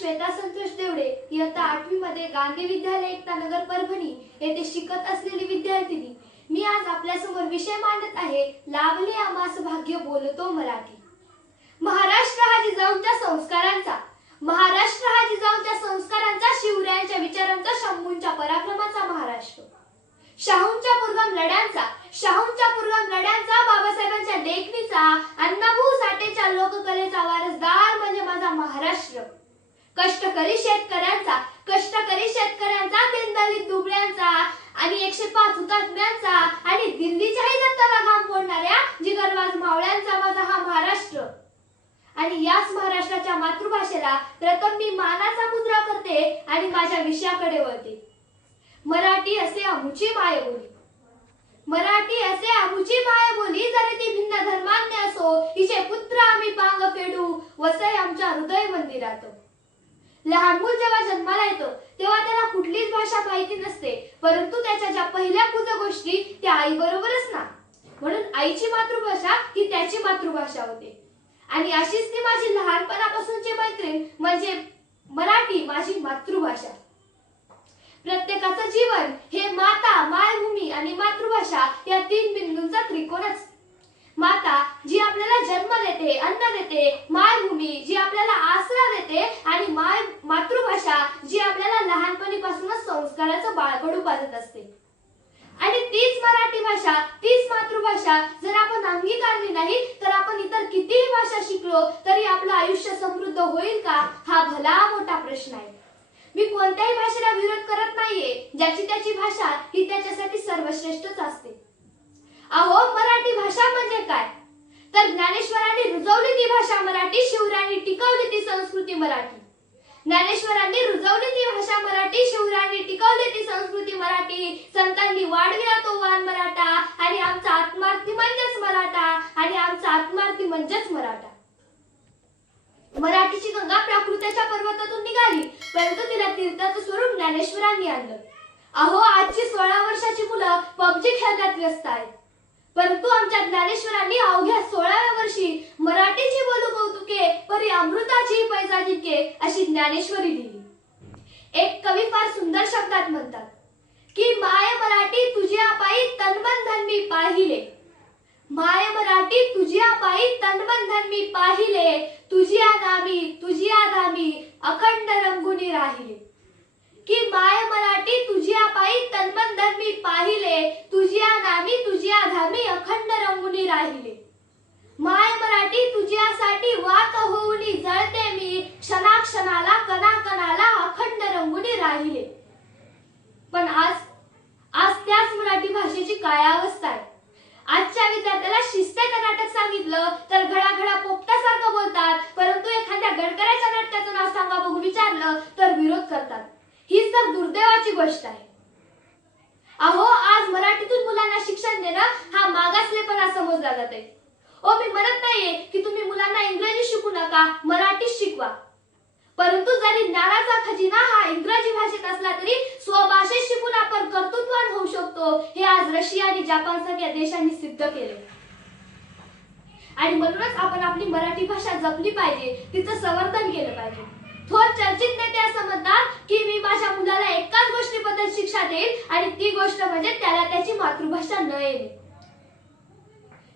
श्वेता संतोष देवडे इयत्ता आठवी मध्ये गांधी विद्यालय एकता नगर परभणी येथे शिकत असलेली विद्यार्थिनी. मी आज आपल्यासमोर विषय मांडत आहे लाभले आमास भाग्य बोलतो मराठी. महाराष्ट्र हा जिजाऊंच्या संस्कारांचा. महाराष्ट्र हा जिजाऊंच्या संस्कारांचा शिवरायांच्या विचारांचा शंभूंच्या पराक्रमाचा महाराष्ट्र. शाहूंच्या पूर्वम लढ्यांचा शाहूंच्या पूर्वम लढ्यांचा बाबासाहेबांच्या लेखणीचा अण्णाभाऊ साठेच्या लोककलेचा वारसदार म्हणजे माझा महाराष्ट्र. कष्टकरी शेतकऱ्यांचा कष्टकरी शेतकऱ्यांचा दीनदलित दुबळ्यांचा आणि एकशे पाच हुतात्म्यांचा आणि दिल्लीच्याही दत्ताला घाम फोडणाऱ्या जिगरबाज मावळ्यांचा माझा हा महाराष्ट्र. आणि याच महाराष्ट्राच्या मातृभाषेला प्रथम मी मानाचा मुद्रा करते आणि माझ्या विषयाकडे वळते. मराठी असे आमुची मायबोली. मराठी असे आमुची मायबोली जरी ती भिन्न धर्मान्य असो हिचे पुत्र आम्ही पांग फेडू वसई आमच्या हृदय मंदिरात लहान मूल जेव्हा जन्माला येतं तेव्हा त्याला कुठलीच भाषा माहिती नसते. परंतु त्याच्या ज्या पहिल्या कुज गोष्टी त्या आई बरोबरच ना. म्हणून आईची मातृभाषा ही त्याची मातृभाषा होते. आणि अशीच ती माझी लहानपणापासूनची मैत्रीण म्हणजे मराठी माझी मातृभाषा. प्रत्येकाचं जीवन हे माता मायभूमी आणि मातृभाषा या तीन बिंदूंचा त्रिकोणच. माता जी आपल्याला जन्म देते अन्न देते मायभूमी जी आपल्याला आसरा देते आणि माय मातृभाषा जी आपल्याला लहानपणीपासूनच संस्काराचं बाळकडू पाजत असते. आणि तीच मराठी भाषा तीच मातृभाषा जर आपण अंगीकारली नाही तर आपण इतर कितीही भाषा शिकलो तरी आपलं आयुष्य समृद्ध होईल का? हा भला मोठा प्रश्न आहे. मी कोणत्याही भाषेला विरोध करत नाहीये ज्याची त्याची भाषा ही त्याच्यासाठी सर्वश्रेष्ठच असते. अहो मराठी भाषा म्हणजे काय? तर ज्ञानेश्वरांनी रुजवली ती भाषा मराठी शिवरायांनी टिकवली ती संस्कृती मराठी. ज्ञानेश्वरांनी रुजवली ती भाषा मराठी शिवरायांनी टिकवली ती संस्कृती मराठी. संतांनी वाढविला तो वान मराठा. आणि आमचा आत्मार्थी म्हणजेच मराठा. आणि आमचा आत्मार्थी म्हणजेच मराठा. मराठीची गंगा प्राकृताच्या पर्वतातून निघाली. परंतु तिला तीर्थाचं स्वरूप ज्ञानेश्वरांनी आणलं. अहो आजची सोळा वर्षाची मुलं पबजी खेळण्यात व्यस्त आहेत. परंतु आमच्या ज्ञानेश्वरांनी अवघ्या सोळाव्या वर्षी मराठीची बोलू कौतुके परी अमृताची पैजा जिंके अशी ज्ञानेश्वरी लिहिली. एक कवी फार सुंदर शब्दात म्हणतात की माय मराठी तुझ्या पायी तनमन धन मी पाहिले. माय मराठी तुझ्या पायी तनमन धन मी पाहिले. तुझ्या नामी तुझ्या धामी अखंड रंगुनी राहिले. की माय मराठी तुझ्या पायी तनमन धन मी पाहिले. तुझ्या नामी तुझ्या धामी अखंड रंगुनी राहिले माय मराठी तुझ्यासाठी वाक होऊनी जळते मी क्षणाक्षणाला कणा कणाला अखंड रंगुनी राहिले. पण आज आज त्याच मराठी भाषेची काय अवस्था आहे. आजच्या विद्यार्थ्याला शिस्त्याचं नाटक सांगितलं तर घडाघडा पोपटासारखं बोलतात परंतु एखाद्या गडकऱ्याच्या नाटकाचं नाव सांगा बघू विचारलं तर विरोध करतात. हीच तर दुर्दैवाची गोष्ट आहे. अहो आज मराठीतून मुलांना शिक्षण देणं हा मागासलेपणा समजला जाते ओ मी म्हणत नाहीये की तुम्ही मुलांना इंग्रजी शिकू नका मराठीच शिकवा. परंतु जरी ज्ञानाचा खजिना हा इंग्रजी भाषेत असला तरी स्वभाषेत शिकून आपण कर्तृत्वान होऊ शकतो. हे आज रशिया आणि जपान सारख्या देशांनी सिद्ध केले. आणि म्हणूनच आपण आपली मराठी भाषा जपली पाहिजे. तिचं संवर्धन केलं पाहिजे. थोर चर्चित नेते असं म्हणतात की मी माझ्या मुलाला एकाच गोष्टीबद्दल शिक्षा देईल आणि ती गोष्ट म्हणजे त्याला त्याची मातृभाषा न येणे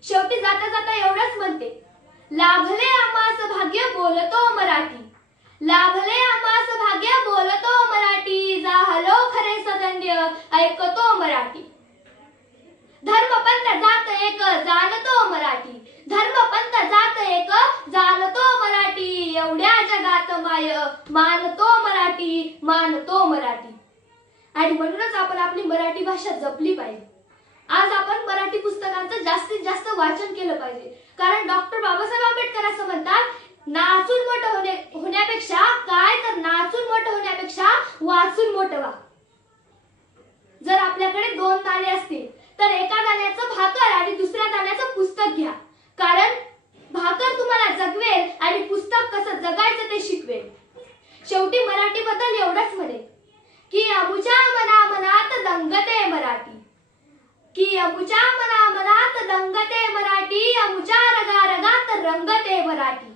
शेवटी जाता जाता एवढंच म्हणते लाभले आम्हास भाग्य बोलतो मराठी. लाभले आम्हास भाग्य बोलतो मराठी जाहलो खरे सदन्य ऐकतो मराठी. धर्मपंथ जात एक जाणतो मराठी. धर्मपंथ जात एक जाणतो मराठी. एवढ्या जगात माय मानतो मराठी मानतो मराठी. आणि म्हणूनच आपण आपली मराठी भाषा जपली पाहिजे. आज आपण मराठी पुस्तकांचं जास्तीत जास्त वाचन केलं पाहिजे. कारण डॉक्टर बाबासाहेब आंबेडकर असं म्हणतात होण्यापेक्षा काय तर नाचून मोठं होण्यापेक्षा वाचून मोठं व्हा. जर आपल्याकडे दोन दाणे असतील तर एका दाण्याचं भाकर आणि दुसऱ्या दाण्याचं पुस्तक घ्या. कारण भाकर तुम्हाला जगवेल आणि पुस्तक कसं जगायचं ते शिकवेल. शेवटी मराठी बद्दल एवढंच म्हणे की अमुच्या मना मनात दंगते मराठी. की अमुच्या मना मनात दंगते मराठी अमुच्या रगा रगात रंगते मराठी.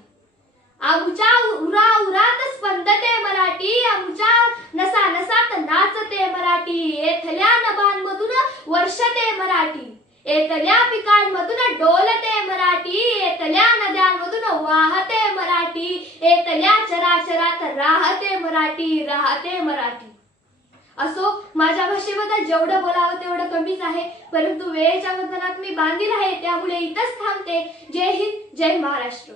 आमुच्या आमुच्या नसा नसात नाचते मराठी. येथल्या नभांमधून वर्षते मराठी. येथल्या पिकांमधून डोलते मराठी. येथल्या नद्यांमधून वाहते मराठी. येथल्या चराचरात राहते मराठी राहते मराठी. असो माझ्या भाषेबद्दल जेवढं बोलावं तेवढं कमीच आहे. परंतु वेळेच्या बंधनात मी बांधील आहे त्यामुळे इथंच थांबते. जय हिंद जय महाराष्ट्र.